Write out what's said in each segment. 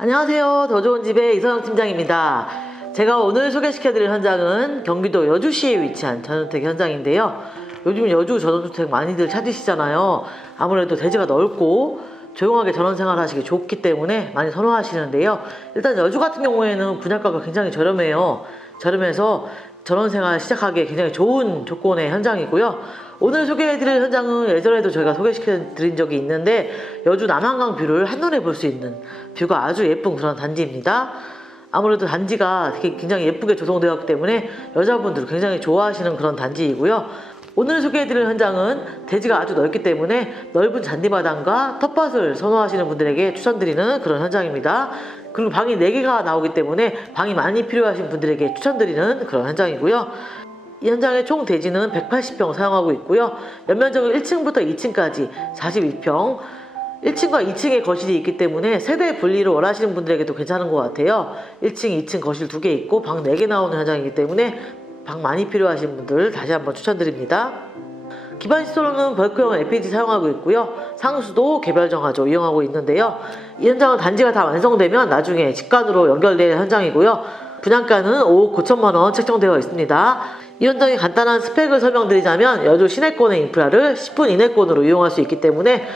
안녕하세요. 더 좋은 집의 이선영 팀장입니다. 제가 오늘 소개시켜 드릴 현장은 경기도 여주시에 위치한 전원주택 현장인데요. 요즘 여주 전원주택 많이들 찾으시잖아요. 아무래도 대지가 넓고 조용하게 전원생활 하시기 좋기 때문에 많이 선호하시는데요. 일단 여주 같은 경우에는 분양가가 굉장히 저렴해요. 저렴해서 전원생활 시작하기에 굉장히 좋은 조건의 현장이고요. 오늘 소개해드릴 현장은 예전에도 저희가 소개시켜드린 적이 있는데 여주 남한강 뷰를 한눈에 볼 수 있는 뷰가 아주 예쁜 그런 단지입니다. 아무래도 단지가 굉장히 예쁘게 조성되었기 때문에 여자분들 굉장히 좋아하시는 그런 단지이고요. 오늘 소개해드릴 현장은 대지가 아주 넓기 때문에 넓은 잔디마당과 텃밭을 선호하시는 분들에게 추천드리는 그런 현장입니다. 그리고 방이 4개가 나오기 때문에 방이 많이 필요하신 분들에게 추천드리는 그런 현장이고요. 이 현장의 총 대지는 180평 사용하고 있고요. 연면적은 1층부터 2층까지 42평. 1층과 2층의 거실이 있기 때문에 세대 분리를 원하시는 분들에게도 괜찮은 것 같아요. 1층, 2층 거실 2개 있고 방 4개 나오는 현장이기 때문에 방 많이 필요하신 분들 다시 한번 추천드립니다. 기반 시설로는 벌크형 LPG 사용하고 있고요. 상수도 개별 정화조 이용하고 있는데요. 이 현장은 단지가 다 완성되면 나중에 직관으로 연결되는 현장이고요. 분양가는 5억 9천만 원 책정되어 있습니다. 이 현장의 간단한 스펙을 설명드리자면 여주 시내권의 인프라를 10분 이내권으로 이용할 수 있기 때문에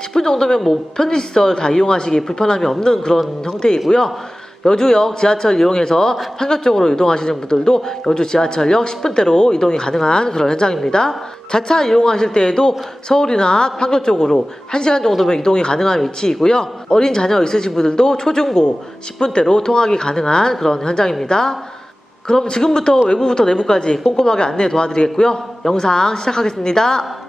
10분 정도면 뭐 편의시설 다 이용하시기 불편함이 없는 그런 형태이고요. 여주역 지하철 이용해서 판교 쪽으로 이동하시는 분들도 여주 지하철역 10분대로 이동이 가능한 그런 현장입니다. 자차 이용하실 때에도 서울이나 판교 쪽으로 1시간 정도면 이동이 가능한 위치이고요. 어린 자녀 있으신 분들도 초중고 10분대로 통학이 가능한 그런 현장입니다. 그럼 지금부터 외부부터 내부까지 꼼꼼하게 안내 도와드리겠고요. 영상 시작하겠습니다.